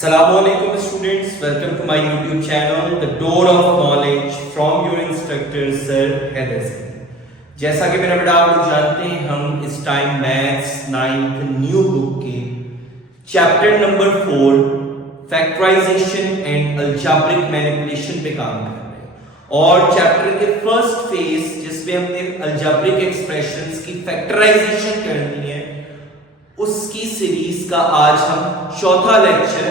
Assalamualaikum students, welcome to my YouTube channel, The Door of Knowledge from your instructor Sir Heather Singh। जैसा कि मेरा बेटा आप लोग जानते हैं, हम इस time maths 9th new book के chapter number 4 factorisation and algebraic manipulation पे काम कर रहे हैं और चैप्टर के फर्स्ट फेज जिसमें हमने अलजेब्रिक एक्सप्रेशंस की फैक्टराइजेशन करनी है उसकी सीरीज का आज हम चौथा लेक्चर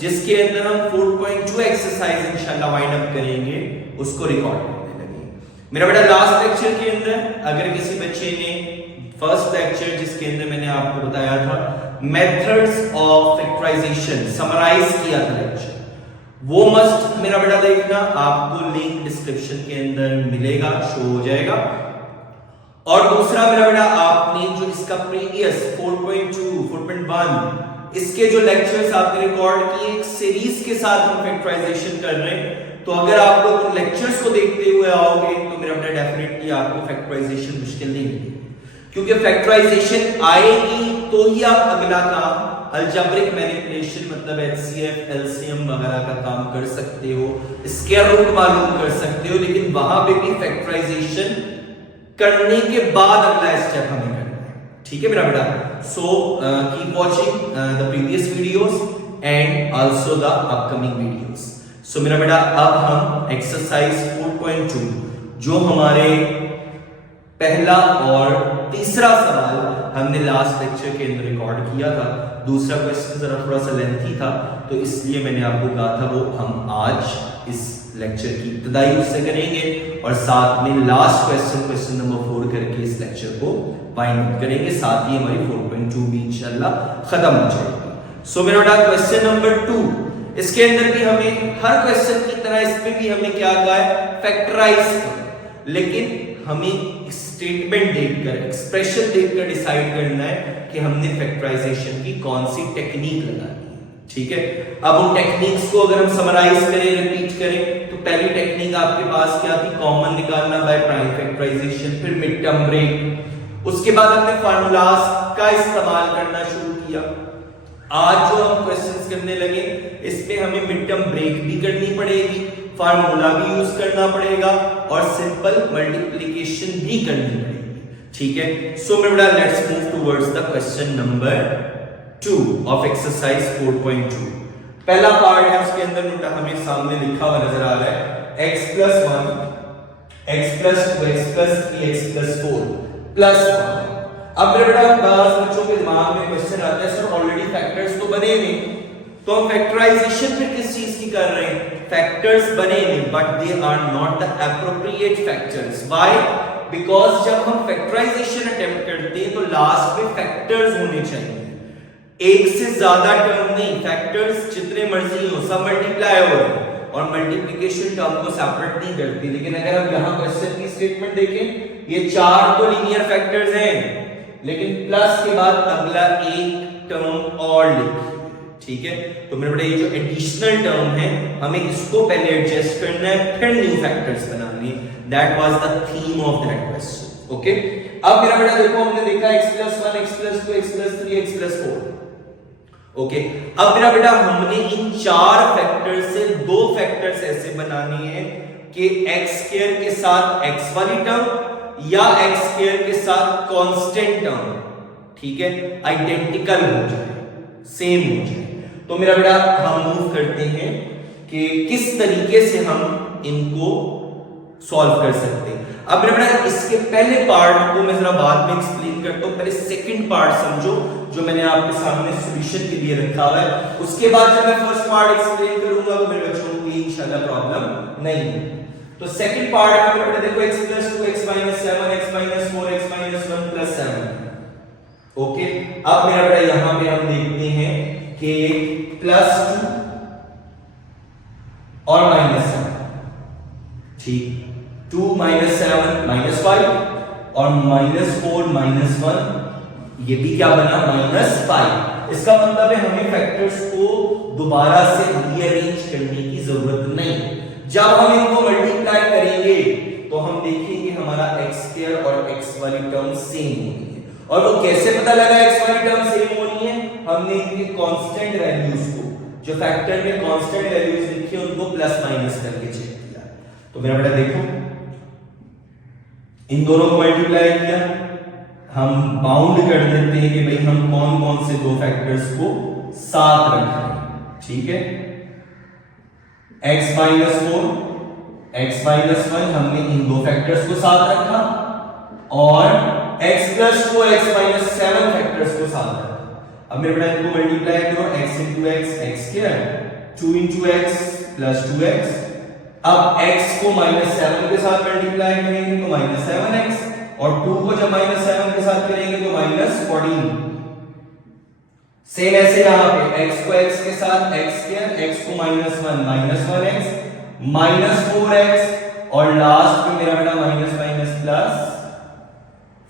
जिसके अंदर हम 4.2 एक्सरसाइज इंशाल्लाह वाइंड अप करेंगे उसको रिकॉर्ड करने लगे। मेरा बेटा लास्ट लेक्चर के अंदर अगर किसी बच्चे ने फर्स्ट लेक्चर जिसके अंदर मैंने आपको बताया था मेथड्स ऑफ फैक्टराइजेशन समराइज किया था लेक्चर, वो मस्ट मेरा बेटा देखना, आपको लिंक डिस्क्रिप्शन के अंदर मिलेगा, शो हो जाएगा। और दूसरा मेरा बेटा आपने जो इसका प्रीवियस 4.2 4.1 इसके जो लेक्चर्स आपने रिकॉर्ड किए एक सीरीज के साथ हम फैक्टराइजेशन कर रहे हैं, तो अगर आप लोग उन लेक्चर्स को देखते हुए आओगे तो मेरा बेटा डेफिनेटली आपको फैक्टराइजेशन मुश्किल नहीं मिलेगी, क्योंकि फैक्टराइजेशन आएगी तो ही आप अगला काम अलजेब्रिक मैनिपुलेशन मतलब एचसीएफ एलसीएम वगैरह का काम कर सकते हो, स्क्वायर रूट मालूम कर सकते हो, लेकिन वहां पे भी फैक्टराइजेशन करने के बाद अगला स्टेप हमें करना है। ठीक है मेरा बेटा, so keep watching the previous videos and also the upcoming videos. So मेरा बेटा अब हम एक्सरसाइज 4.2 जो हमारे पहला और तीसरा सवाल हमने लास्ट लेक्चर के अंदर रिकॉर्ड किया था, दूसरा क्वेश्चन जरा थोड़ा सा लेंथी था तो इसलिए मैंने आपको कहा था वो हम आज इस लेक्चर की इब्तिदाई उससे करेंगे और साथ में लास्ट क्वेश्चन नंबर 4 करके इस लेक्चर को वाइंड अप करेंगे, साथ ही हमारी 4.2 भी इंशाल्लाह खत्म हो जाएगी। सो मेरा बेटा क्वेश्चन नंबर 2, इसके अंदर भी हमें हर क्वेश्चन की तरह इसमें भी हमने क्या कहा है फैक्टराइज, लेकिन हमें स्टेटमेंट देखकर एक्सप्रेशन देखकर डिसाइड करना है कि हमने फैक्टराइजेशन की कौन सी टेक्निक लगानी है। ठीक है, अब उन टेक्निक्स को अगर हम समराइज करें रिपीट करें तो पहली टेक्निक आपके पास क्या थी, कॉमन निकालना बाय प्राइम फैक्टराइजेशन, फिर मिड टर्म ब्रेक, उसके बाद हमने फार्मूलास का इस्तेमाल करना शुरू किया। आज जो हम क्वेश्चंस करने लगे इसमें हमें मिड टर्म ब्रेक भी करनी पड़ेगी, फार्मूला भी यूज करना पड़ेगा और सिंपल मल्टीप्लिकेशन भी करनी पड़ेगी। ठीक है, सो मेरा बेटा let's move towards the question number 2 of exercise 4.2। पहला पार्ट है उसके अंदर बेटा हमें सामने लिखा हुआ नजर आ रहा है x plus 1 x plus 2 x plus 3 x plus 4 plus 1। अब मेरे बेटा बच्चों के दिमाग में क्वेश्चन आता है सर ऑलरेडी फैक्टर्स तो बने हुए, तो हम फैक्टराइजेशन फिर किस चीज की कर रहे हैं, फैक्टर्स बने हुए but they are not the appropriate factors. Why? Because जब हम फैक्टराइजेशन अटेम्प्ट करते हैं तो लास्ट में फैक्टर्स होने चाहिए, एक से ज्यादा टर्म नहीं, फैक्टर्स जितने मर्जी हो सब मल्टीप्लाई हो रहे हैं और मल्टीप्लिकेशन टर्म को सेपरेट नहीं करती। लेकिन अगर हम यहां क्वेश्चन की स्टेटमेंट देखें ये चार तो लीनियर फैक्टर्स हैं लेकिन प्लस के बाद अगला एक टर्म और लिखिए। ठीक है, तो मेरे बेटा ये जो एडिशनल टर्म है हमें इसको पहले एडजस्ट करना है फिर न्यू फैक्टर्स बनाने, that was the theme of that question. Okay, अब मेरा बेटा देखो हमने देखा x plus 1 x plus 2 x plus 3 x plus 4। Okay, अब मेरा बेटा हमने इन चार फैक्टर से दो फैक्टर्स ऐसे बनाने हैं कि x स्क्वायर के साथ x वाली टर्म या x स्क्वायर के साथ कांस्टेंट टर्म, ठीक है, आइडेंटिकल हो जाए, सेम हो जाए। तो मेरा बेटा हम मूव करते हैं कि किस तरीके से हम इनको सॉल्व कर सकते हैं। अब मेरा बेटा इसके पहले पार्ट को मैं जरा बाद में एक्सप्लेन करता हूं, पहले सेकंड पार्ट समझो जो मैंने आपके सामने सॉल्यूशन के लिए रखा हुआ है, उसके बाद जब मैं फर्स्ट पार्ट एक्सप्लेन करूंगा तो मेरे बच्चों को इंशाल्लाह प्रॉब्लम नहीं है। तो सेकंड पार्ट में मेरा बेटा देखो x plus 2 x minus 7 x minus 4 x minus 1 plus 7। Okay, अब मेरा बेटा यहां पे हम देखते हैं कि +2 और -7, ठीक, 2 - 7 -5 और -4 -1 ये भी क्या बना -5। इसका मतलब है हमें फैक्टर्स को दोबारा से रीअरेंज करने की जरूरत नहीं। जब हम इनको मल्टीप्लाई करेंगे तो हम देखेंगे हमारा x स्क्वायर और x वाली टर्म सेम होनी है। और वो कैसे पता लगा x वाली टर्म सेम होनी है, हमने इनके कांस्टेंट वैल्यूज को जो फैक्टर में कांस्टेंट वैल्यूज लिखी है उनको प्लस माइनस करके चेक किया। तो मेरा बेटा देखो, इन दोनों को मल्टीप्लाई किया, हम बाउंड कर देते हैं कि भाई हम कौन कौन से दो फैक्टर्स को साथ रखें। ठीक है, x माइनस 4, x माइनस 1 हमने इन दो फैक्टर्स को साथ रखा, और x plus 2 x minus 7 factors को साथ रखा। अब मेरे बेटा इनको मल्टीप्लाई करो, x into x x square, 2 into x plus 2x। अब x को माइनस 7 के साथ मल्टीप्लाई करेंगे तो माइनस 7x, और 2 को जब माइनस 7 के साथ करेंगे तो माइनस 14। सेम ऐसे यहां पे x को x के साथ x स्क्वायर, x को minus 1 minus 1x minus 4x, और लास्ट में मेरा बेटा minus minus plus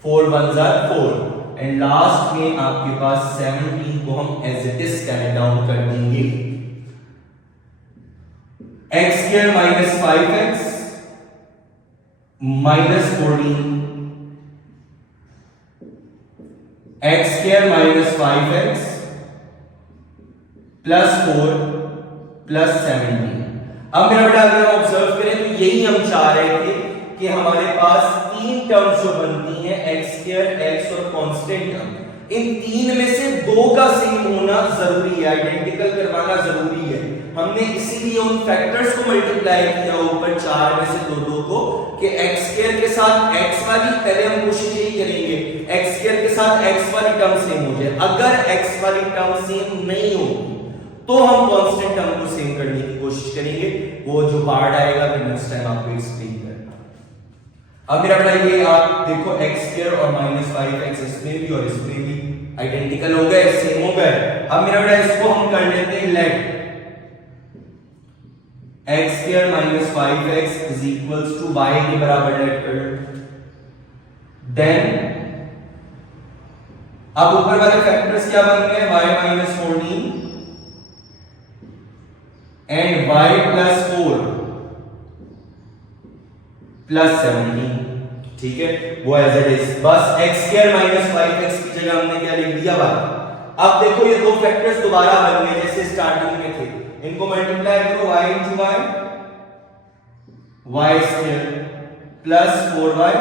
4 1 4, and last में आपके पास 17 को हम as it is carry down कर देंगे। x square minus 5x minus 14, x square minus 5x plus 4 plus 17। अब मेरा बेटा अगर हम ऑब्जर्व करें तो यही हम चाह रहे थे कि हमारे पास तीन टर्म्स जो बनती हैं, x स्क्वायर, x और कांस्टेंट टर्म, इन तीन में से दो का सेम होना जरूरी है, आइडेंटिकल करवाना जरूरी है। हमने इसीलिए उन फैक्टर्स को मल्टीप्लाई किया ऊपर 4 में से दो को, कि x स्क्वायर के साथ x वाली, पहले हम कोशिश यही करेंगे x स्क्वायर के साथ x वाली टर्म सेम हो जाए। अगर x वाली टर्म सेम नहीं हो तो हम कांस्टेंट टर्म को सेम करने की कोशिश करेंगे। वो जो पार्ट आएगा फिर नेक्स्ट टाइम आपको एक्सप्लेन करना। अब मेरा बेटा ये आप देखो, x स्क्वायर और माइनस 5x इसमें भी और इसमें भी आइडेंटिकल हो गए, सेम हो गए। अब मेरा बेटा इसको हम कर लेते हैं let x square minus 5x is equals to y के बराबर लेट कर। देन अब ऊपर वाले फैक्टर्स क्या बन गए, y minus 14 and y plus 4 plus 17। ठीक है, वो एज इट इज, बस x स्क्वायर माइनस 5x की जगह हमने क्या लिख दिया, y। अब देखो ये दो फैक्टर्स दोबारा बन गए जैसे स्टार्टिंग में थे, इनको मल्टीप्लाई करो, y into y, y square plus 4y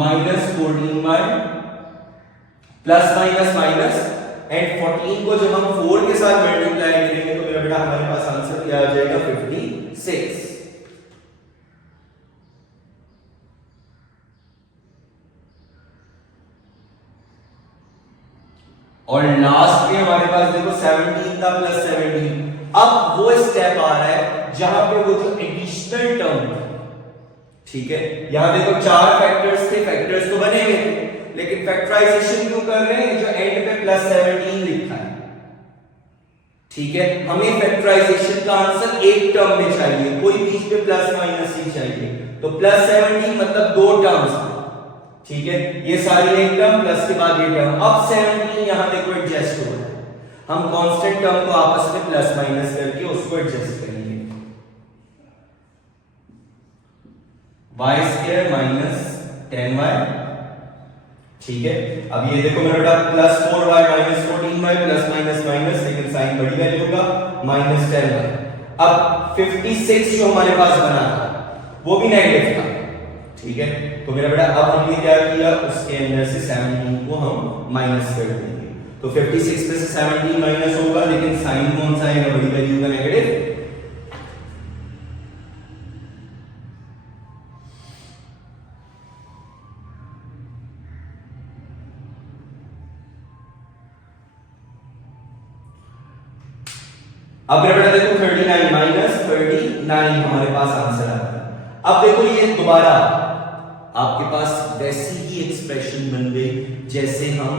minus 14y plus minus minus, and 14 को जब हम 4 के साथ मल्टीप्लाई करेंगे तो मेरा बेटा हमारे पास आंसर क्या आ जाएगा, 56। और लास्ट में हमारे पास देखो 17 था प्लस 17। अब वो स्टेप आ रहा है जहां पे वो जो एडिशनल टर्म, ठीक है, यहां देखो 4 फैक्टर्स थे, फैक्टर्स तो बने हुए थे, लेकिन फैक्टराइजेशन क्यों कर रहे हैं, जो एंड पे प्लस 17 लिखा है। ठीक है, हमें फैक्टराइजेशन का आंसर एक टर्म में चाहिए, कोई बीच में प्लस माइनस ही चाहिए। तो प्लस 17 मतलब दो टर्म्स, ठीक है, ये सारी एक टर्म प्लस के बाद ये टर्म। अब 17 यहां देखो एडजस्ट हो रहा है, हम कांस्टेंट टर्म को आपस में प्लस माइनस करके उसको एडजस्ट करेंगे। y स्क्वायर माइनस 10y, ठीक है। अब ये देखो मेरा बेटा plus 4y minus 14y plus minus minus, लेकिन साइन बड़ी वैल्यू का, माइनस 10y। अब 56 जो हमारे पास बना था वो भी नेगेटिव था, ठीक है। तो मेरा बेटा अब हमने क्या किया, उसके अंदर से 17 को हम माइनस कर देंगे, तो 56 में से 17 माइनस होगा, लेकिन साइन कौन सा आएगा, बड़ी वैल्यू का नेगेटिव। अब मेरा बेटा देखो 39 माइनस 39 हमारे पास आंसर आ गया। अब देखो ये दोबारा आपके पास वैसी ही एक्सप्रेशन बन गई जैसे हम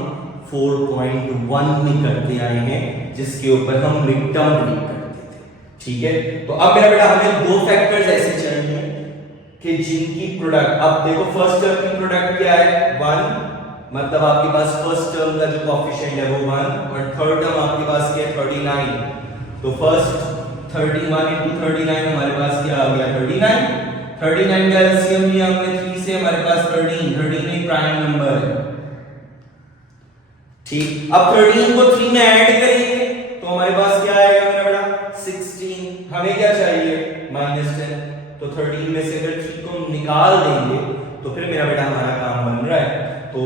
4.1 में करते आए हैं, जिसके ऊपर हम मिड टर्म रीड करते थे, ठीक है। तो अब मेरा बेटा हमें दो फैक्टर्स ऐसे चाहिए कि जिनकी प्रोडक्ट, अब देखो फर्स्ट टर्म की प्रोडक्ट क्या है, 1, मतलब आपके पास फर्स्ट टर्म का जो कोएफिशिएंट है वो 1, और थर्ड टर्म आपके पास क्या है, 39। तो फर्स्ट 31 into 39 हमारे पास क्या आ गया, 39। 39 का एलसीएम लिया हमने 3 से, हमारे पास 13 एक प्राइम नंबर है, ठीक। अब 13 को 3 में ऐड करेंगे तो हमारे पास क्या आएगा मेरा बेटा 16। हमें क्या चाहिए -10। तो 13 में से अगर 3 को निकाल देंगे तो फिर मेरा बेटा हमारा काम बन रहा है। तो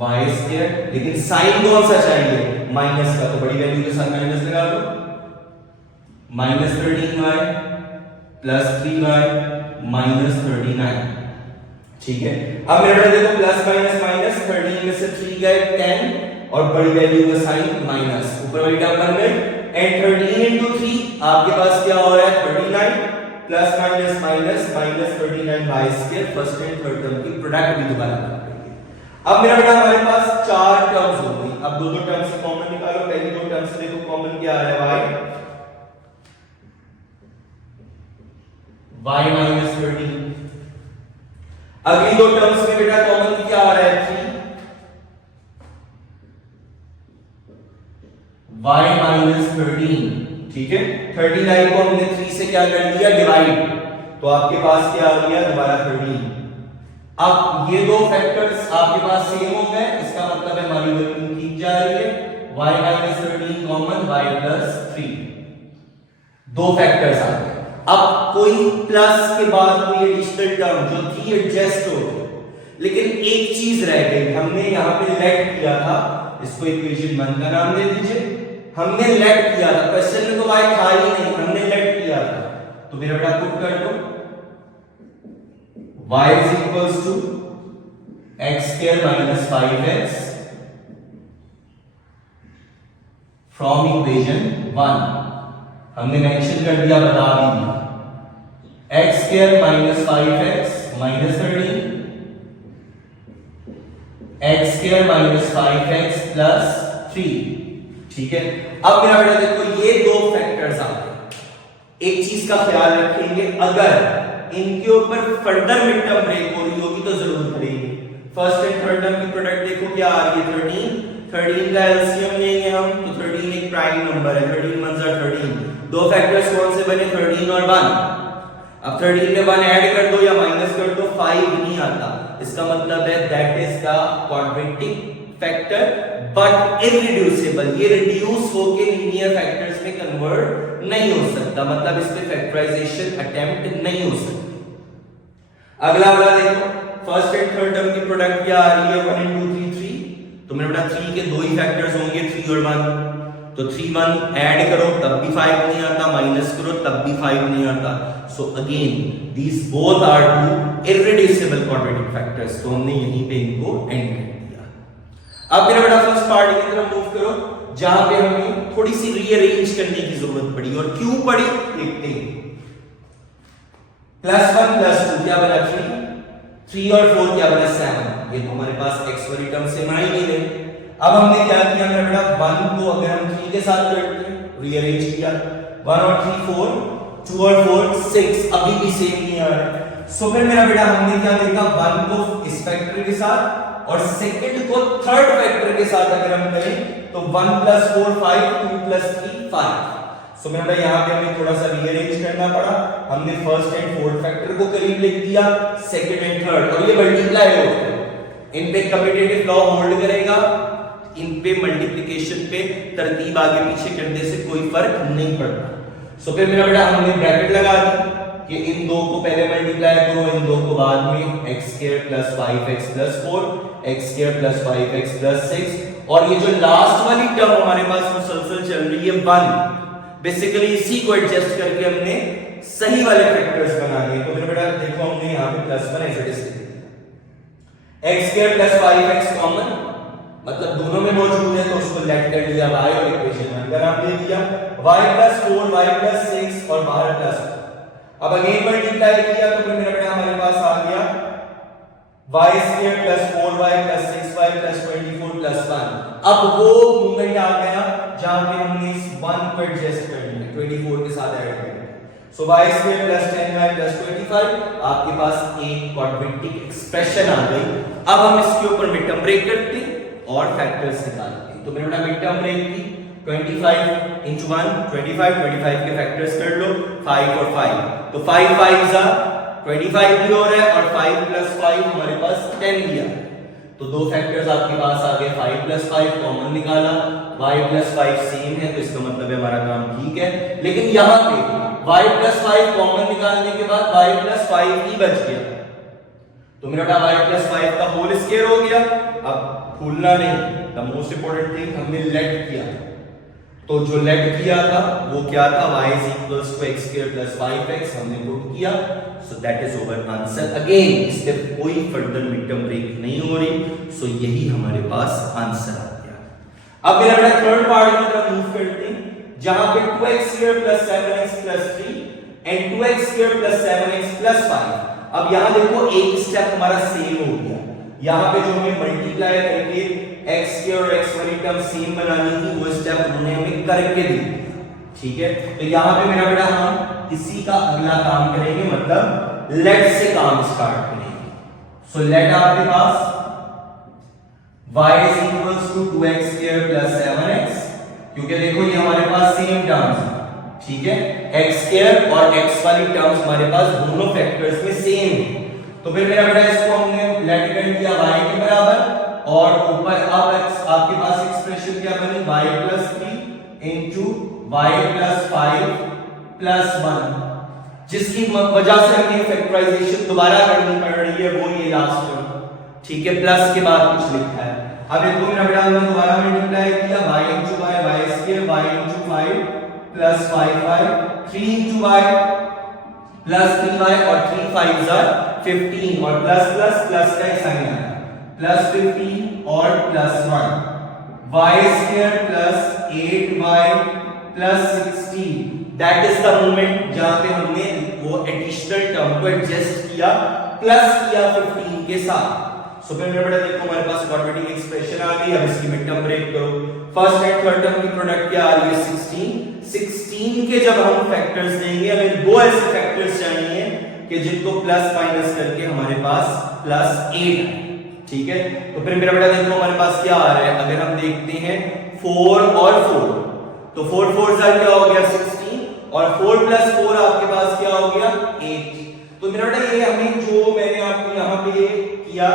y², लेकिन साइन कौन सा चाहिए माइनस का, तो बड़ी वैल्यू के साथ माइनस लगा दो। -13y plus 3y -39। ठीक है, अब मेरा बेटा देखो प्लस माइनस माइनस, 13 में से 3 गए 10 और बड़ी वैल्यू का साइन माइनस, ऊपर वाली टर्म बन गई। एंड 13 into 3 आपके पास क्या हो रहा है 39 plus minus minus -39 y²। First and third term की प्रोडक्ट भी दोबारा कर देंगे। अब मेरा बेटा हमारे पास 4 टर्म्स हो गई। अब दो टर्म्स से कॉमन निकालो। पहली दो टर्म्स से देखो कॉमन क्या आ रहा है y -13। अगली दो टर्म्स में बेटा कॉमन क्या आ रहा है 3 y -13। ठीक है, 39 को हमने 3 से क्या कर दिया डिवाइड, तो आपके पास क्या आ गया दोबारा 13। अब ये दो फैक्टर्स आपके पास सेम हो गए, इसका मतलब है हमारी वैल्यू ठीक जा रही है। y -13 कॉमन y +3, दो फैक्टर्स आ गए। अब कोई प्लस के बाद कोई एडिशनल टर्म जो थी एडजस्ट हो गई, लेकिन एक चीज रह गई। हमने यहां पे लेट किया था, इसको इक्वेशन 1 का नाम दे दीजिए। हमने लेट किया था, क्वेश्चन में तो y था ही नहीं, हमने लेट किया था। तो मेरा बेटा पुट कर दो y = x² - 5x from equation 1। हमने मेंशन कर दिया, बता दिया x² - 5x -13 x² - 5x +3। ठीक है, अब मेरा बेटा देखो ये दो फैक्टर्स आ गए। एक चीज का ख्याल रखेंगे, अगर इनके ऊपर फर्दर मिड टर्म ब्रेक हो रही होगी तो जरूर करेंगे। फर्स्ट एंड थर्ड टर्म की प्रोडक्ट देखो क्या आ रही है 13 का एलसीएम लेंगे हम, तो 13 एक प्राइम नंबर है, 13 1 = 13। दो फैक्टर्स कौन से बने 13 और 1। अब 13 में 1 ऐड कर दो या माइनस कर दो 5 नहीं आता, इसका मतलब है that is the quadratic factor but irreducible. ये रिड्यूस होके लीनियर फैक्टर्स में कन्वर्ट नहीं हो सकता, मतलब इस पे फैक्टराइजेशन अटेम्प्ट नहीं हो सकती। अगला देखो फर्स्ट एंड थर्ड टर्म की प्रोडक्ट क्या आ रही है 1 * 2 = 3। तो मेरे बेटा 3 के दो ही फैक्टर्स होंगे 3 और 1, तो 3 1 ऐड करो तब भी 5 नहीं आता, माइनस करो तब भी 5 नहीं आता। So again these both are two irreducible quadratic factors, तो हमने यहीं पे इनको एंड कर दिया। अब मेरा बेटा फर्स्ट पार्ट की तरफ मूव करो, जहां पे हमें थोड़ी सी रीअरेंज करने की जरूरत पड़ी। और क्यों पड़ी देखते हैं। +1 +2 क्या बना 3 और 4 क्या बना 7। ये तो हमारे पास x वाली टर्म से माई नहीं रहे। अब हमने क्या किया मेरा बेटा 1 को अगर हम 3 के साथ करते हैं, रीअरेंज किया 1 और 3 4, 2 और 4 6, अभी भी सेम नहीं आ रहा है। सो फिर मेरा बेटा हमने क्या देखा 1 को इस फैक्टर के साथ और सेकंड को थर्ड फैक्टर के साथ अगर हम करें तो 1 + 4 5, 2 + 3 5। सो मेरा बेटा यहाँ पे हमें थोड़ा सा रीअरेंज करना पड़ा। हमने फर्स्ट एंड फोर्थ फैक्टर को करीब लिख दिया, सेकंड एंड थर्ड, और ये मल्टीप्लाई हो गए। इन पे कम्यूटेटिव लॉ होल्ड करेगा, इन पे मल्टीप्लिकेशन पे तरतीब आगे पीछे करने से कोई फर्क नहीं पड़ता। सो फिर मेरा बेटा हमने ब्रैकेट लगा दी कि इन दो को पहले मल्टीप्लाई करो, इन दो को बाद में x² + 5x + 4 x² + 5x + 6। और ये जो लास्ट वाली टर्म हमारे पास मुसलसल चल रही है 1, बेसिकली इसी को एडजस्ट करके हमने सही वाले फैक्टर्स बना दिए। तो मेरा बेटा देखो हमने यहाँ पे +1 ऐसे लिख दिया, x² + 5x कॉमन, मतलब दोनों में मौजूद है तो उसको लेट कर लिया y और इक्वेशन 1 का नाम दे दिया, y + 4 y + 6 और बाहर +2। अब अगेन मल्टीप्लाई किया तो फिर मेरा बेटा हमारे पास आ गया y² + 4y + 6y + 24 + 1। अब वो मूवमेंट आ गया जहां पे हमने इस 1 को एडजस्ट कर लिया 24 के साथ ऐड कर दिया। सो y² + 10y + 25, आपके पास एक क्वाड्रेटिक एक्सप्रेशन आ गई। अब हम इसके ऊपर मिड टर्म ब्रेक करते हैं और फैक्टर्स निकालते हैं। तो मेरा बेटा मिड टर्म ब्रेक की 25 × 1 25 के फैक्टर्स कर लो 5 और 5, तो 5 5 25 भी हो रहा है और 5 + 5 हमारे पास 10 भी आ रहा है। तो दो फैक्टर्स आपके पास आ गए, 5 + 5 कॉमन निकाला, y + 5 सेम है, तो इसका मतलब है हमारा काम ठीक है। लेकिन यहाँ पे y + 5 कॉमन निकालने के बाद y + 5 ही बच गया, तो मेरा बेटा y + 5 का होल स्क्वायर हो गया। अब भूलना नहीं, द मोस्ट इंपॉर्टेंट थिंग हमने लेट किया, तो जो लेट किया था वो क्या था, y = x² + 5x हमने पुट किया, सो that is over answer. Again इससे कोई फर्दर मिड टर्म ब्रेक नहीं हो रही, सो यही हमारे पास आंसर आ गया। अब मेरा बेटा थर्ड पार्ट की तरफ मूव करते हैं, जहां पे 2x² + 7x + 3 and 2x² + 7x + 5। अब यहां देखो एक स्टेप हमारा सेम हो गया, यहां पे जो हमें मल्टीप्लाई करके x और x वाली टर्म सेम बनानी थी वो स्टेप उन्होंने हमें करके दी, ठीक है। तो यहां पे मेरा बेटा हम इसी का अगला काम करेंगे, मतलब लेट से काम स्टार्ट करेंगे। सो लेट आपके पास y = 2x² + 7x, क्योंकि देखो ये हमारे पास सेम टर्म्स, ठीक है, x² और x वाली टर्म्स हमारे पास दोनों फैक्टर्स में सेम है। तो फिर मेरा बेटा इसको हमने लेट कर दिया y के बराबर, और ऊपर अब आपके पास एक्सप्रेशन क्या बनी, y + 3 * y + 5 + 1, जिसकी वजह से हमें फैक्टराइजेशन दोबारा करनी पड़ रही है, वो ये लास्ट टर्म, ठीक है, प्लस के बाद कुछ लिखा है। अब इसको मेरा बेटा हमने दोबारा मल्टीप्लाई किया, y * y, y² y * 5 + 5y, 3 * y + 3y, और 3 5s are 15, और प्लस प्लस प्लस का साइन आया, +15 और +1, y² + 8y + 16, that is the moment जहां पे हमने वो एडिशनल टर्म को एडजस्ट किया, प्लस किया 15 के साथ। सो फिर मेरा बेटा देखो हमारे पास क्वाड्रेटिक एक्सप्रेशन आ गई। अब इसकी मिड टर्म ब्रेक करो, फर्स्ट एंड थर्ड टर्म की प्रोडक्ट क्या आ रही है, 16 के जब हम फैक्टर्स देंगे, हमें दो ऐसे फैक्टर्स चाहिए कि जिनको प्लस माइनस करके हमारे पास +8 है, ठीक है। तो फिर मेरा बेटा देखो हमारे पास क्या आ रहा है, अगर हम देखते हैं 4 और 4, तो 4 4 क्या हो गया 16, और 4 + 4 आपके पास क्या हो गया 8। तो मेरा बेटा ये हमें जो मैंने आपको यहाँ पे किया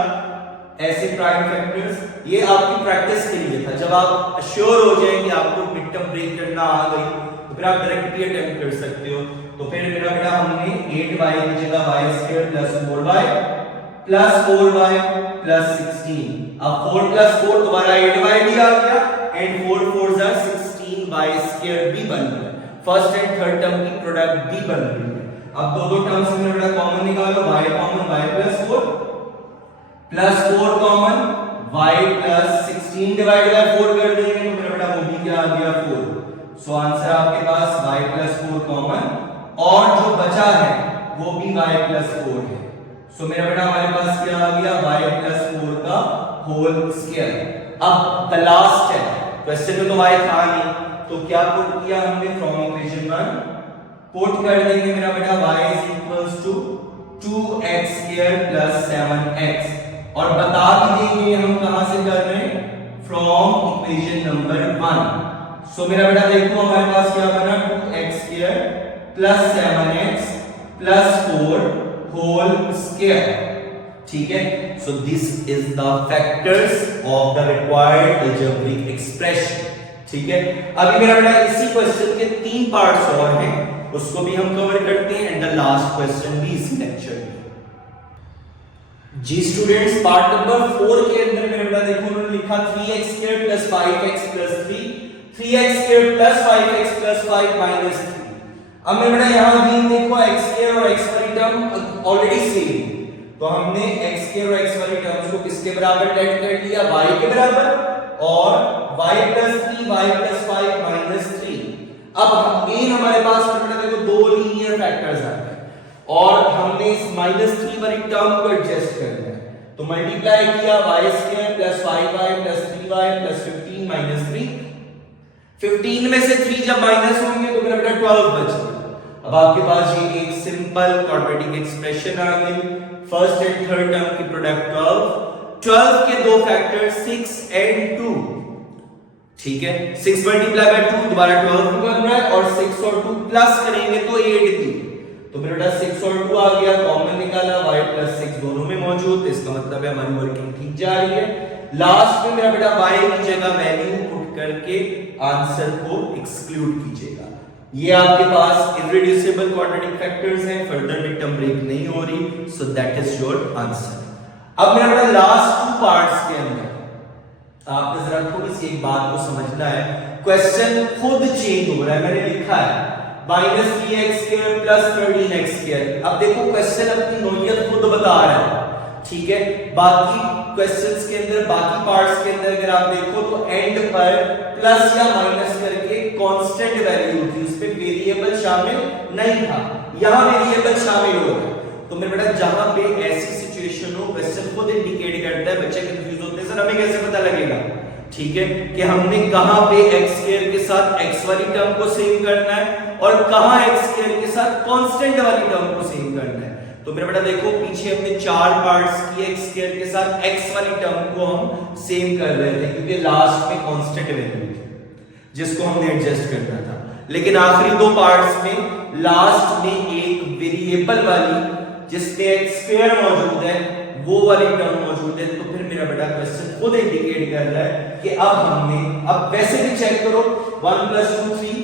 ऐसे प्राइम फैक्टर्स, ये आपकी प्रैक्टिस के लिए था। जब आप अश्योर हो जाए कि आपको मिड टर्म ब्रेक करना आ गई, तो फिर आप डायरेक्ट भी अटेम्प्ट कर सकते हो। तो फिर मेरा बेटा हमने 8y की जगह y² + 4y + 4y + 16, अब 4 + 4 दोबारा 8y भी आ गया, एंड 4 4s are 16y² भी बन गया, फर्स्ट एंड थर्ड टर्म की प्रोडक्ट भी बन गई है। अब दो टर्म्स में मेरा बेटा कॉमन निकालो, y common, y + 4 + 4 common, y + 16 divide by 4 कर देंगे, तो मेरा बेटा वो भी क्या आ गया 4। सो आंसर आपके पास y + 4 कॉमन, और जो बचा है वो भी y + 4 है। सो मेरा बेटा हमारे पास क्या आ गया, y + 4 का होल स्क्वायर। अब द लास्ट है, क्वेश्चन में तो y था नहीं, तो क्या पुट किया हमने, फ्रॉम इक्वेशन 1 पुट कर देंगे मेरा बेटा y = 2x² + 7x, और बता भी देंगे हम कहां से कर रहे हैं, फ्रॉम इक्वेशन नंबर 1। सो मेरा बेटा देखो हमारे पास क्या बना, 2x² + 7x + 4 होल स्क्वायर, ठीक है। So this is the factors of the required algebraic expression, ठीक है। अभी मेरा बेटा इसी क्वेश्चन के 3 पार्ट्स और हैं, उसको भी हम कवर करते हैं, एंड द लास्ट क्वेश्चन भी इस लेक्चर में। जी स्टूडेंट्स, पार्ट नंबर 4 के अंदर मेरे बेटा देखो उन्होंने लिखा 3x² + 5x + 3, 3x² + 5x + 5 - 3। अब मेरे बेटा यहां भी देखो x² और x वाली टर्म ऑलरेडी सेम, तो हमने x² और x वाली टर्म्स को किसके बराबर लेट कर दिया, y के बराबर, और y + 3 y + 5 - 3। अब अगेन हमारे पास मेरे बेटा देखो दो लीनियर फैक्टर्स आ गए, और हमने इस -3 वाली टर्म को एडजस्ट करना है, तो मल्टीप्लाई किया y² + 5y + 3y + 15 - 3। 15 में से 3 जब माइनस होंगे तो मेरा बेटा 12 बचेगा। अब आपके पास ये एक सिंपल क्वाड्रेटिक एक्सप्रेशन आ गई, फर्स्ट एंड थर्ड टर्म की प्रोडक्ट 12 के दो फैक्टर 6 एंड 2, ठीक है। 6 × 2 दोबारा 12 बन रहा है, और 6 और 2 प्लस करेंगे तो 8 थी, तो मेरा बेटा 6 और 2 आ गया, कॉमन निकाला, y प्लस 6 दोनों में मौजूद, तो इसका मतलब है हमारी वर्किंग ठीक जा रही है। लास्ट में मेरा बेटा y की जगह वैल्यू पुट करके आंसर को एक्सक्लूड कीजिएगा। ये आपके पास इररिड्यूसिबल क्वाड्रेटिक फैक्टर्स हैं, फर्दर मिड टर्म ब्रेक नहीं हो रही, सो दैट इज योर आंसर। अब मेरा बेटा लास्ट 2 पार्ट्स के अंदर आपने जरा थोड़ी सी एक बात को समझना है, क्वेश्चन खुद चेंज हो रहा है, मैंने लिखा है -3x² प्लस 13x²। अब देखो क्वेश्चन अपनी नोयत खुद बता रहा है, ठीक है। बाकी क्वेश्चंस के अंदर, बाकी पार्ट्स के अंदर अगर आप देखो तो एंड पर प्लस या माइनस करके कांस्टेंट वैल्यू थी, उस पे वेरिएबल शामिल नहीं था, यहां वेरिएबल शामिल हो गया। तो मेरे बेटा जहां पे ऐसी सिचुएशन हो, क्वेश्चन खुद इंडिकेट करता है, बच्चे कंफ्यूज होते हैं सर हमें कैसे पता लगेगा, ठीक है, कि हमने कहां पे x² के साथ x वाली टर्म को सेम करना है और कहां x² के साथ कांस्टेंट वाली टर्म को सेम करना है। तो मेरा बेटा देखो पीछे हमने 4 पार्ट्स किए, x² के साथ x वाली टर्म को हम सेम कर रहे थे क्योंकि लास्ट में कांस्टेंट वैल्यू थी जिसको हमने एडजस्ट करना था, लेकिन आखिरी 2 पार्ट्स में लास्ट में एक वेरिएबल वाली जिसमें x² मौजूद है वो वाली टर्म मौजूद है। तो फिर मेरा बेटा क्वेश्चन खुद इंडिकेट कर रहा है कि अब हमने, अब वैसे भी चेक करो, 1 + 2 3,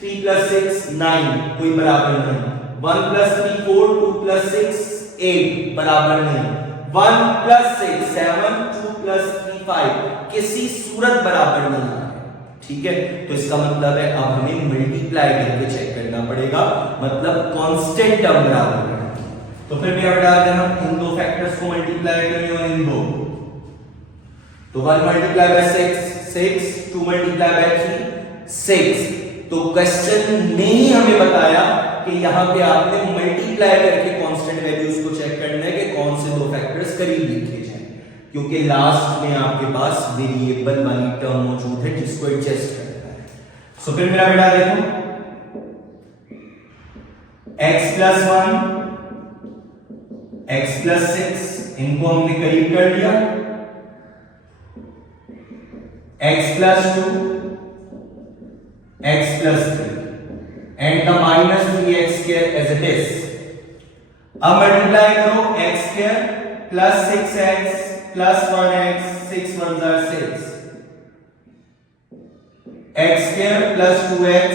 3 + 6 9, कोई बराबर नहीं, 1 + 3 4, 2 + 6 8, बराबर नहीं, 1 + 6 7, 2 + 3 5, किसी सूरत बराबर नहीं आ रहा है, ठीक है। तो इसका मतलब है अब हमें मल्टीप्लाई करके चेक करना पड़ेगा, मतलब कांस्टेंट टर्म बराबर है। तो फिर मेरा बेटा अगर हम इन 2 फैक्टर्स को मल्टीप्लाई करें और इन 2, तो 1 × 6 6, 2 × 3 6। तो क्वेश्चन ने ही हमें बताया कि यहां पे आपने मल्टीप्लाई करके कांस्टेंट वैल्यूज को चेक करना है कि कौन से 2 फैक्टर्स करीब लिखे जाएं, क्योंकि लास्ट में आपके पास वेरिएबल वाली टर्म मौजूद है जिसको एडजस्ट करना है। सो फिर मेरा बेटा देखो x + 1 x + 6, इनको हमने करीब कर लिया, x + 2 x + 3 and the -3x² as it is। अब मल्टीप्लाई करो, x² + 6x + 1x, 6 1s are 6, x² + 2x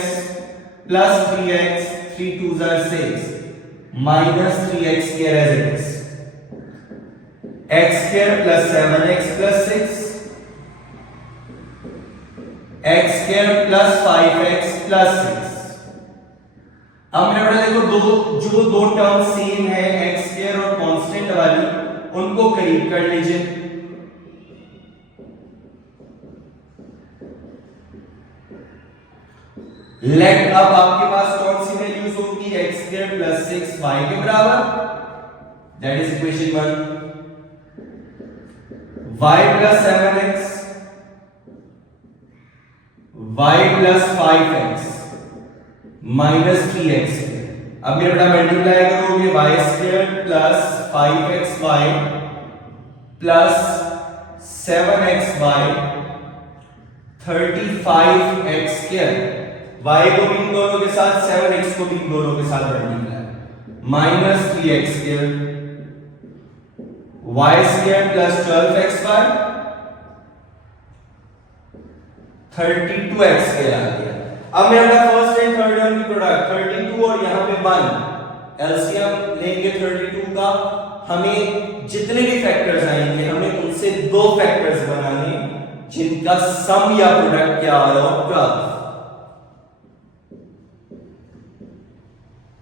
+ 3x, 3 2s are 6, -3x² as it is, x² + 7x + 6, x² + 5x + 6। अब मेरा बेटा देखो जो 2 टर्म सेम है, x² और कांस्टेंट वाली, उनको करीब कर लीजिए। लेट अब आपके पास कौन सी वैल्यूज होगी, x² + 6 y के बराबर, that is equation 1, y + 7x y + 5x -3x। अब मेरा बेटा मल्टीप्लाई करोगे, y² + 5xy + 7xy 35x², y को भी इन दोनों के साथ, 7x को भी इन दोनों के साथ multiply, -3x², y² + 12xy 32x² आ गया। अब मेरा फर्स्ट एंड थर्ड टर्म की प्रोडक्ट 32 और यहां पे 1, एलसीएम लेंगे 32 का, हमें जितने भी फैक्टर्स आएंगे हमें उनसे 2 फैक्टर्स बनाने जिनका सम या प्रोडक्ट क्या आ रहा हो 12।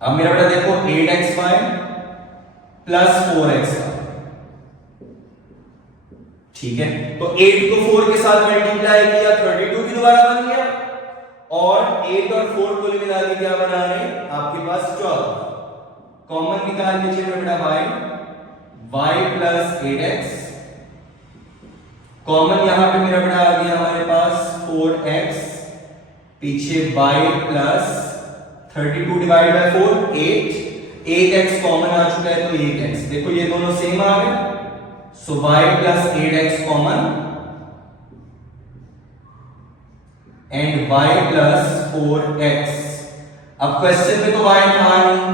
अब मेरा बेटा देखो 8xy + 4xy, ठीक है। तो 8 को 4 के साथ मल्टीप्लाई किया, 32 भी दोबारा बन गया, और 8 और 4 को मिला के क्या बना रहे हैं आपके पास 12। कॉमन निकाल लीजिए बेटा y + 8x, कॉमन यहां पे मेरा बेटा आ गया हमारे पास 4x, पीछे y + 32 / 4 8, 8x कॉमन आ चुका है तो 8x, देखो ये दोनों सेम आ गए, सो y + 8x common and y + 4x। अब क्वेश्चन में तो y था नहीं,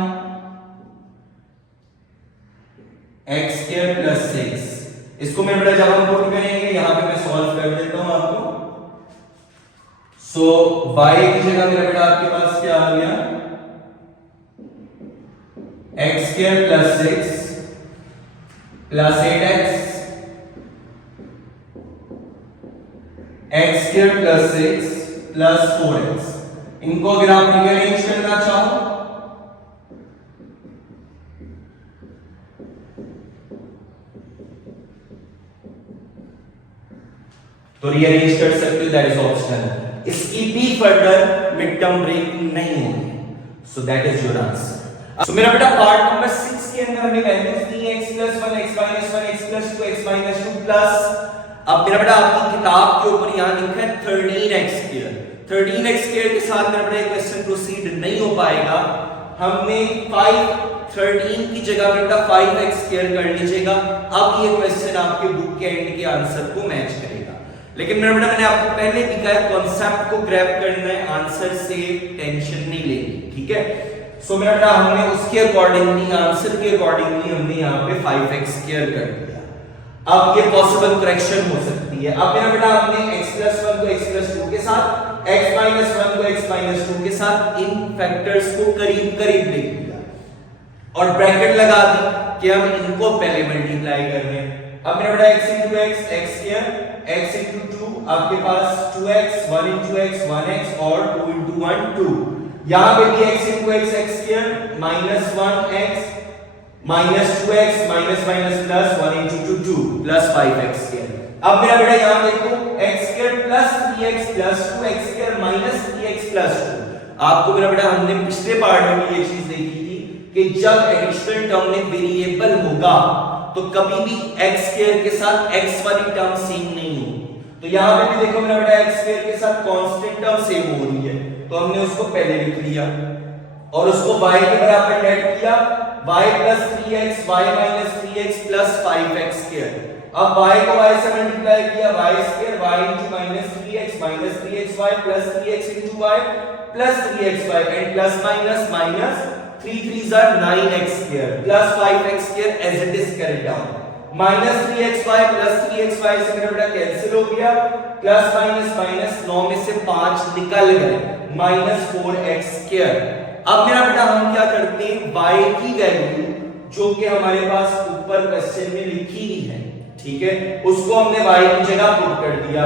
y की जगह मेरा बेटा आपके पास क्या आ गया, x square plus 6 plus 8x, x square plus 6 plus 4x। इनको अगर आप रीअरेंज करना चाहो तो रीअरेंज कर सकते हो, दैट इज ऑप्शनल। इसकी भी फर्दर मिड टर्म ब्रेक नहीं होगी, so that is your answer. So मेरा बेटा पार्ट नंबर 6 के अंदर हमने वैल्यूज दी है x + 1 x - 1 x + 2 x - 2 plus, अब मेरा बेटा आपकी किताब के ऊपर यहां लिखा है 13x²। 13x² के साथ मेरा बेटा क्वेश्चन प्रोसीड नहीं हो पाएगा, हमने 13 की जगह बेटा 5x² कर लीजिएगा। अब ये क्वेश्चन आपके बुक के एंड के आंसर को मैच करेगा। लेकिन मेरा बेटा मैंने आपको पहले भी कहा है कॉन्सेप्ट को ग्रैब करना है, आंसर से टेंशन नहीं लेनी, ठीक है। सो मेरा बेटा हमने उसके अकॉर्डिंगली, आंसर के अकॉर्डिंगली हमने यहाँ पे 5x² कर दिया। अब ये पॉसिबल करेक्शन हो सकती है। अब मेरा बेटा हमने x + 1 को x + 2 के साथ, x - 1 को x - 2 के साथ इन फैक्टर्स को करीब करीब लिख दिया और ब्रैकेट लगा दी कि हम इनको पहले मल्टीप्लाई कर रहे हैं। अब मेरा बेटा x * x x², x * 2 आपके पास 2x, 1 * x 1x और 2 * 1 2। यहां पे भी x * x x² -1x -2x minus minus plus 1 * 2 2 plus 5x²। अब मेरा बेटा यहां देखो x² plus 3x plus 2x² minus 3x plus 2। आपको मेरा बेटा हमने पिछले पार्ट में ये चीज देखी थी कि जब एडिशनल टर्म में वेरिएबल होगा तो कभी भी x² के साथ x वाली टर्म सेम नहीं होगी। तो यहां पे भी देखो मेरा बेटा x² के साथ कांस्टेंट टर्म सेम हो रही है, तो हमने उसको पहले लिख लिया और उसको y के बराबर लेट किया, y + 3x y - 3x plus 5x²। अब y को y से मल्टीप्लाई किया, y² y * -3x - 3xy plus 3x * y plus 3xy and plus minus minus 3 3s are 9x² plus 5x² as it is carry down, minus 3xy plus 3xy से मेरा बेटा cancel हो गया, plus minus minus 9 में से 5 निकल गए, -4x²। अब मेरा बेटा हम क्या करते हैं, y की वैल्यू जो कि हमारे पास ऊपर क्वेश्चन में लिखी ही है, ठीक है, उसको हमने y की जगह पुट कर दिया,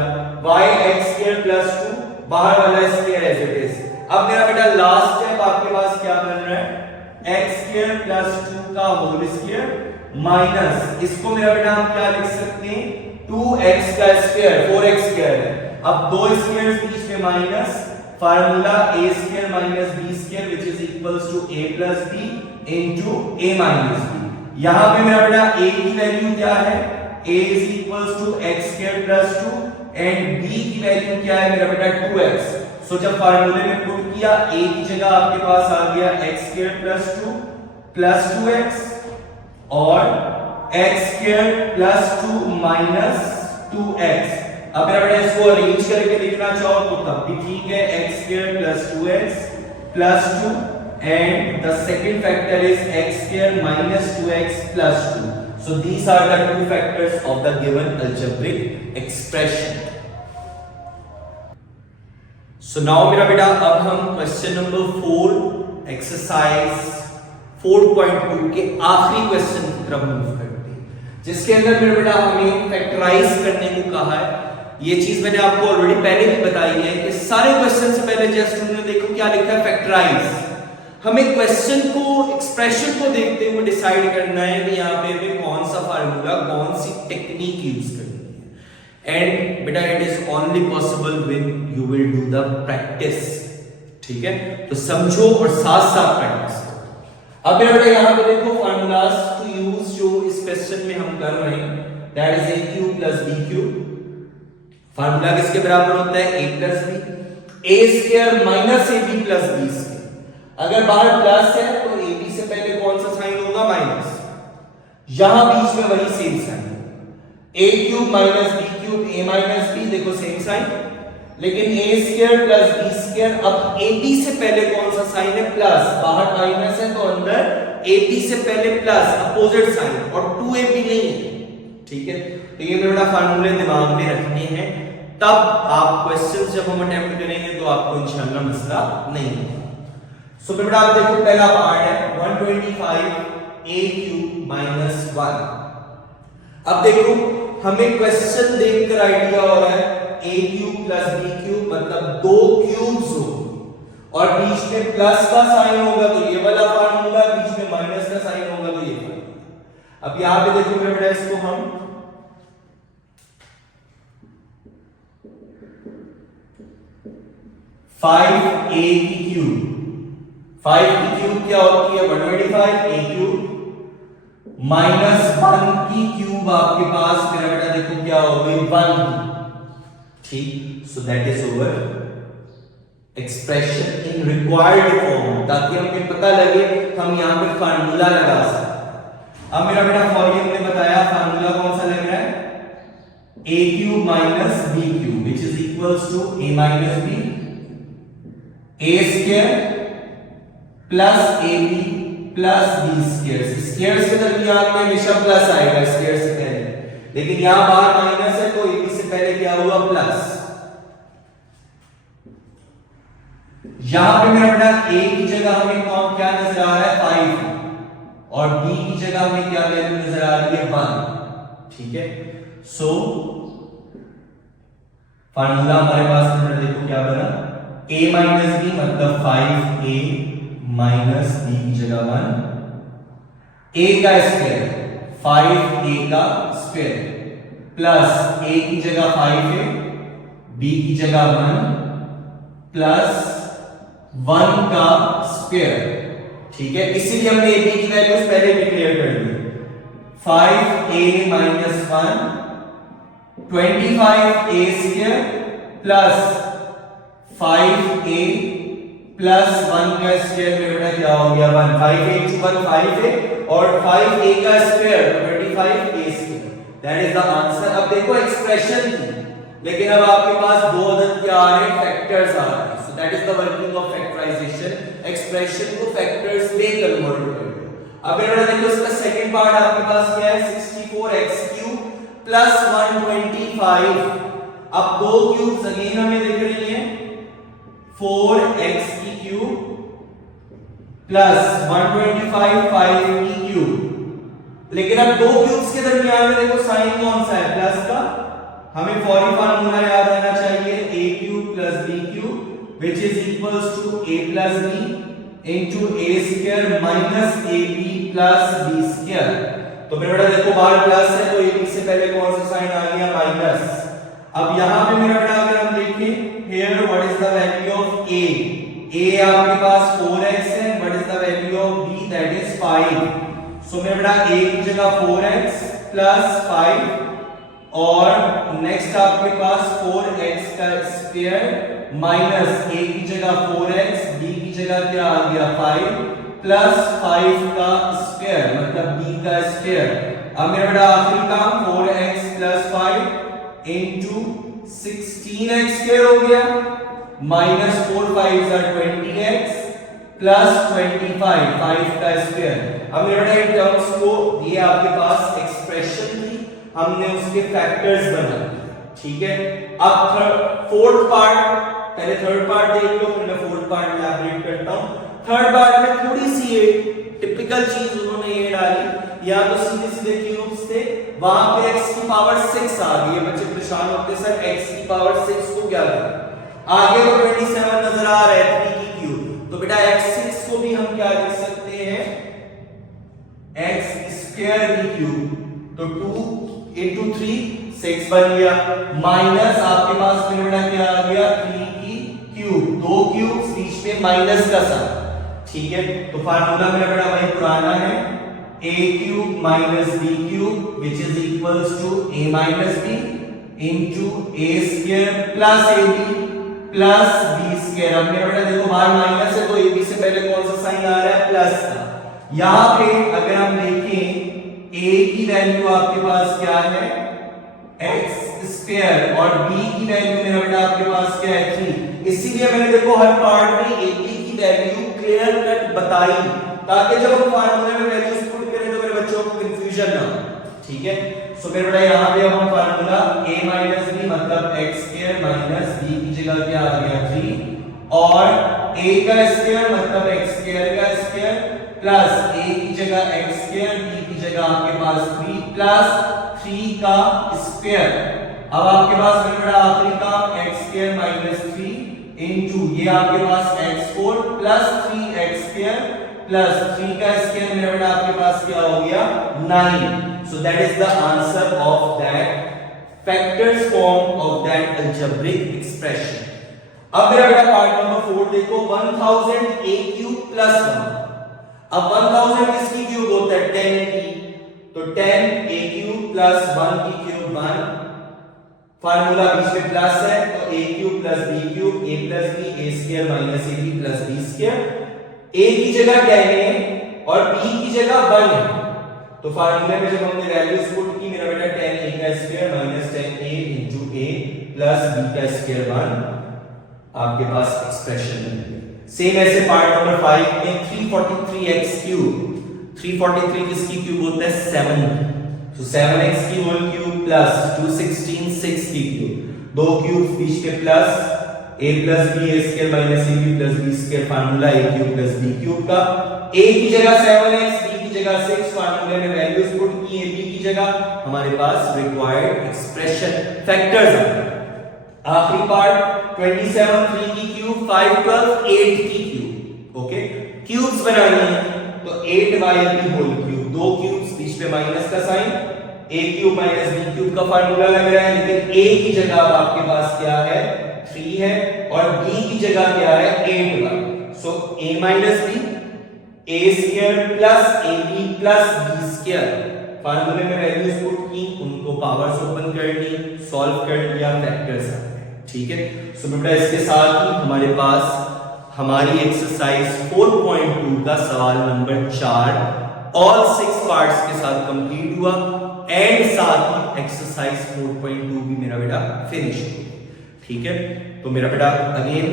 y x² + 2 बाहर वाला स्क्वायर एज इट इज। अब मेरा बेटा लास्ट स्टेप आपके पास क्या बन रहा है, x² + 2 का होल स्क्वायर माइनस, इसको मेरा बेटा हम क्या लिख सकते हैं, 2x का स्क्वायर 4x² है। अब दो स्क्वायर्स बीच में minus, formula a² - b² which is equals to a + b into a - b। यहां पे मेरा बेटा a की वैल्यू क्या है, a is equals to x² + 2 and b की वैल्यू क्या है मेरा बेटा 2x। सो जब फार्मूले में पुट किया, a की जगह आपके पास आ गया x² + 2 प्लस 2x और x² + 2 माइनस 2x। अब मेरा बेटा इसको अरेंज करके लिखना चाहो तो तब भी ठीक है, x² + 2x + 2 and the second factor is x² - 2x + 2. So these are the two factors of the given algebraic expression. So now मेरा बेटा अब हम क्वेश्चन नंबर 4 एक्सरसाइज 4.2 के आखिरी क्वेश्चन की तरफ मूव करते हैं, जिसके अंदर मेरा बेटा हमें फैक्टराइज करने को कहा है। ये चीज मैंने आपको ऑलरेडी पहले भी बताई है कि सारे क्वेश्चन से पहले जस्ट हमने देखो क्या लिखा है, फैक्टराइज। हमें क्वेश्चन को, एक्सप्रेशन को देखते हुए डिसाइड करना है कि यहाँ पे हमें कौन सा फार्मूला, कौन सी टेक्निक यूज करनी है। एंड बेटा it is only possible when you will do the practice, ठीक है, तो समझो और साथ साथ प्रैक्टिस करो। अब मेरा बेटा यहाँ पे देखो फार्मूलाज टू यूज जो इस क्वेश्चन में हम कर रहे हैं, that is a³ + b³। Formula किसके बराबर होता है, a + b, a² - ab + b²। अगर बाहर प्लस है तो ab से पहले कौन सा साइन होगा, माइनस, यहां बीच में वही same sign, a³ - b³ a - b, देखो सेम साइन, लेकिन a² + b², अब ab से पहले कौन सा साइन है, प्लस, बाहर माइनस है तो अंदर ab से पहले प्लस, अपोजिट साइन, और 2ab नहीं है, ठीक है। तो ये मेरा फार्मूले दिमाग में रखने हैं, तब आप क्वेश्चंस जब हम अटेम्प्ट करेंगे तो आपको इंशाल्लाह मसला नहीं होगा। सो बेटा आप देखो पहला पार्ट है 125a³ माइनस 1। अब देखो हमें क्वेश्चन देखकर आइडिया हो रहा है a³ प्लस b³ मतलब दो क्यूब्स हो और बीच में प्लस का साइन होगा तो ये वाला फार्मूला, बीच में माइनस का साइन होगा तो ये फार्मूला। अब यहां पे देखो बेटा इसको हम 5a³ 5 की क्यूब क्या होती है 125 a³ माइनस 1 की क्यूब आपके पास मेरा बेटा देखो क्या हो गई 1। ठीक, सो that is over expression in required form, ताकि हमें पता लगे हम यहां पे फार्मूला लगा सकते। अब मेरा बेटा फॉर ये हमने बताया फार्मूला कौन सा लग रहा है a³ minus b³ which is equals to a minus b a² plus ab plus b²। Square के दरमियान में हमेशा प्लस आएगा स्क्वायर से पहले, लेकिन यहां बाहर माइनस है तो ab से पहले क्या हुआ प्लस। यहां पे मेरा बेटा a की जगह हमें कौन क्या नजर आ रहा है 5 और b की जगह हमें क्या वैल्यू नजर आ रही है 1। ठीक है, सो फार्मूला हमारे पास बेटा देखो क्या बना a माइनस b मतलब 5a माइनस b की जगह 1, a का स्क्वायर 5a का स्क्वायर प्लस a की जगह 5a b की जगह 1 प्लस 1 का स्क्वायर। ठीक है, इसीलिए हमने a b की वैल्यूज पहले डिक्लेयर कर दी 5a minus 1 25a² plus 5a plus 1 का स्क्वायर में बेटा क्या हो गया 1 5a into 1 5a और 5a का square 25a²। That is the answer. अब देखो एक्सप्रेशन थी लेकिन अब आपके पास दो अदद क्या आ रहे हैं फैक्टर्स आ रहे हैं। So that is the working of factorization. Expression को फैक्टर्स में कन्वर्ट करो। अब बेटा देखो इसका सेकंड पार्ट आपके पास क्या है 64x³ प्लस 125। अब दो क्यूब्स अगेन हमें दिख रही हैं 4x³ प्लस 125 5 लेकिन अब दो क्यूब्स के दरमियान में देखो साइन कौन सा है प्लस का। हमें फौरी फार्मूला याद रहना चाहिए a³ plus b³ which is equals to a plus b into a square minus ab plus b square। तो मेरा बेटा देखो बाहर प्लस है तो ab से पहले कौन सा साइन आ गया माइनस। अब यहां पे मेरा बेटा अगर हम देखें here what is the value of a आपके पास 4x है, what is the value of b that is 5। सो मेरा बेटा a की जगह 4x प्लस 5 और नेक्स्ट आपके पास 4x का स्क्वायर माइनस a की जगह 4x b की जगह क्या आ गया 5 प्लस 5 का स्क्वायर मतलब b का स्क्वायर। अब मेरा बेटा आखिरी काम 4x plus 5 into 16x square हो गया माइनस 4 5 are 20x प्लस 25 5 का स्क्वायर। अब मेरा बेटा इन टर्म्स को ये आपके पास एक्सप्रेशन थी, हमने उसके फैक्टर्स बना दिए। ठीक है, अब फोर्थ पार्ट, पहले थर्ड पार्ट देख लो फिर मैं फोर्थ पार्ट इलैबोरेट करता हूं। थर्ड पार्ट में थोड़ी सी ये टिपिकल चीज उन्होंने ये डाली, या तो सीधे सीधे क्यूब्स थे, वहां पे x की पावर 6 आ गई है। बच्चे परेशान होते सर x की पावर 6 को क्या करें, आगे तो 27 नजर आ रहा है 3 की क्यूब, तो बेटा x6 को भी हम क्या लिख सकते हैं x² की क्यूब, तो 2 into 3 6 बन गया माइनस आपके पास में बेटा क्या आ गया 3 की क्यूब, दो क्यूब्स बीच में माइनस का साइन। ठीक है, तो फार्मूला मेरा बेटा वही पुराना है a³ minus b³ which is equals to a minus b into a² plus ab plus b²। अब मेरा बेटा देखो बाहर माइनस है तो ab से पहले कौन सा साइन आ रहा है प्लस का। यहां पे अगर हम देखें a की वैल्यू आपके पास क्या है x² और b की वैल्यू मेरा बेटा आपके पास क्या है 3। इसीलिए मैंने देखो हर पार्ट में ab की वैल्यू क्लियर कट बताई ताकि जब हम फार्मूले में वैल्यूज पुट करें तो मेरे बच्चों को कंफ्यूजन ना हो। ठीक है, सो मेरे बेटा यहाँ पे हम फार्मूला a माइनस b मतलब x स्क्वायर माइनस b की जगह क्या आ गया 3 और a का स्क्वायर मतलब x स्क्वायर का स्क्वायर प्लस a की जगह x स्क्वायर b की जगह आपके पास 3 प्लस 3 का स्क्वायर। अब आपके पास मेरे बेटा आखिरी काम x स्क्वायर माइनस 3 इनटू ये आपके पास x4 plus 3x square plus 3 का स्क्वायर मेरे बेटा आपके पास क्या हो गया 9। So that is the answer of that factors form of that algebraic expression. अब मेरा बेटा पार्ट नंबर 4 देखो 1000 a क्यूब प्लस 1। अब 1000 किसकी क्यूब होता है 10 की, तो 10 a क्यूब प्लस 1 की क्यूब 1, फार्मूला बीच में प्लस है तो a cube plus b cube a plus b a square minus ab plus b square. a की जगह 10 है और b की जगह 1 है, तो फार्मूले में जब हमने वैल्यूज पुट की मेरा बेटा 10 a का square minus 10 a into a plus b का स्क्वायर 1 आपके पास एक्सप्रेशन मिल गई। सेम ऐसे पार्ट नंबर 5 में 343x क्यूब, 343 किसकी क्यूब होता है 7, तो 7x की होल क्यूब प्लस 216 6 की क्यूब, दो क्यूब्स बीच में plus a plus b a square minus ab plus b square, formula a cube plus b cube का a की जगह 7x जगह 6 फार्मूले में वैल्यूज पुट की है, b की जगह हमारे पास रिक्वायर्ड एक्सप्रेशन फैक्टर्स है। आखिरी पार्ट 27 3 की क्यूब 5 12 8 की क्यूब, ओके क्यूब्स बनानी है तो 8y की होल क्यूब, दो क्यूब्स बीच में माइनस का sign, a cube minus b cube का फार्मूला लग रहा है, लेकिन a की जगह अब आपके पास क्या है 3 है और b की जगह क्या है 8y, so a minus b a square plus ab plus b square, फार्मूले में वैल्यूज पुट की, उनको पावर्स ओपन कर ली, सॉल्व कर लिया, फैक्टर्स आ गए। ठीक है, सो बेटा इसके साथ ही हमारे पास हमारी एक्सरसाइज 4.2 का सवाल नंबर 4 ऑल 6 पार्ट्स के साथ कंप्लीट हुआ एंड साथ ही एक्सरसाइज 4.2 भी मेरा बेटा फिनिश हो गई। ठीक है, तो मेरा बेटा अगेन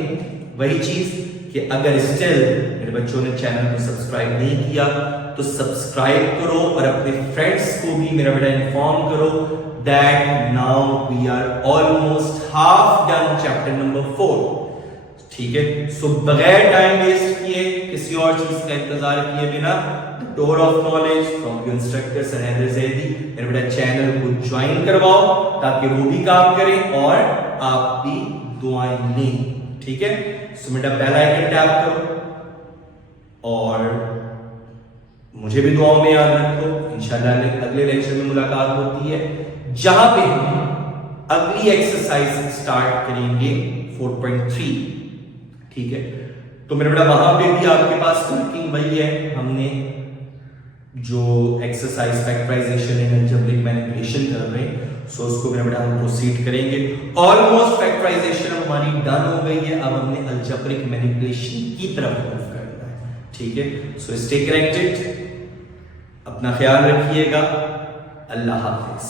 वही चीज कि अगर स्टिल मेरे बच्चों ने चैनल को सब्सक्राइब नहीं किया तो सब्सक्राइब करो और अपने फ्रेंड्स को भी मेरा बेटा इन्फॉर्म करो that now we are almost half done chapter number 4। ठीक है, सो बगैर टाइम वेस्ट किए किसी और चीज का इंतजार किए बिना the door of knowledge from your instructor sir Haidar Zaidi मेरे बेटा चैनल को ज्वाइन करवाओ ताकि वो भी काम करें और आप भी दुआएं लें। ठीक है, सो बेटा बेल आइकन टैप करो और मुझे भी दुआओं में याद रखो। इंशाल्लाह अगले लेक्चर में मुलाकात होती है जहां पे हम अगली एक्सरसाइज स्टार्ट करेंगे 4.3। ठीक है, तो मेरे बेटा वहां पे भी आपके पास वर्किंग वही है, हमने जो exercise factorization and algebraic manipulation कर रहे हैं सो उसको मेरा बेटा हम प्रोसीड करेंगे। ऑलमोस्ट फैक्टराइजेशन हमारी डन हो गई है, अब हमने अलजेब्रिक मैनिपुलेशन की तरफ मूव करना है। ठीक है, सो स्टे कनेक्टेड, अपना ख्याल रखिएगा, अल्लाह हाफिज।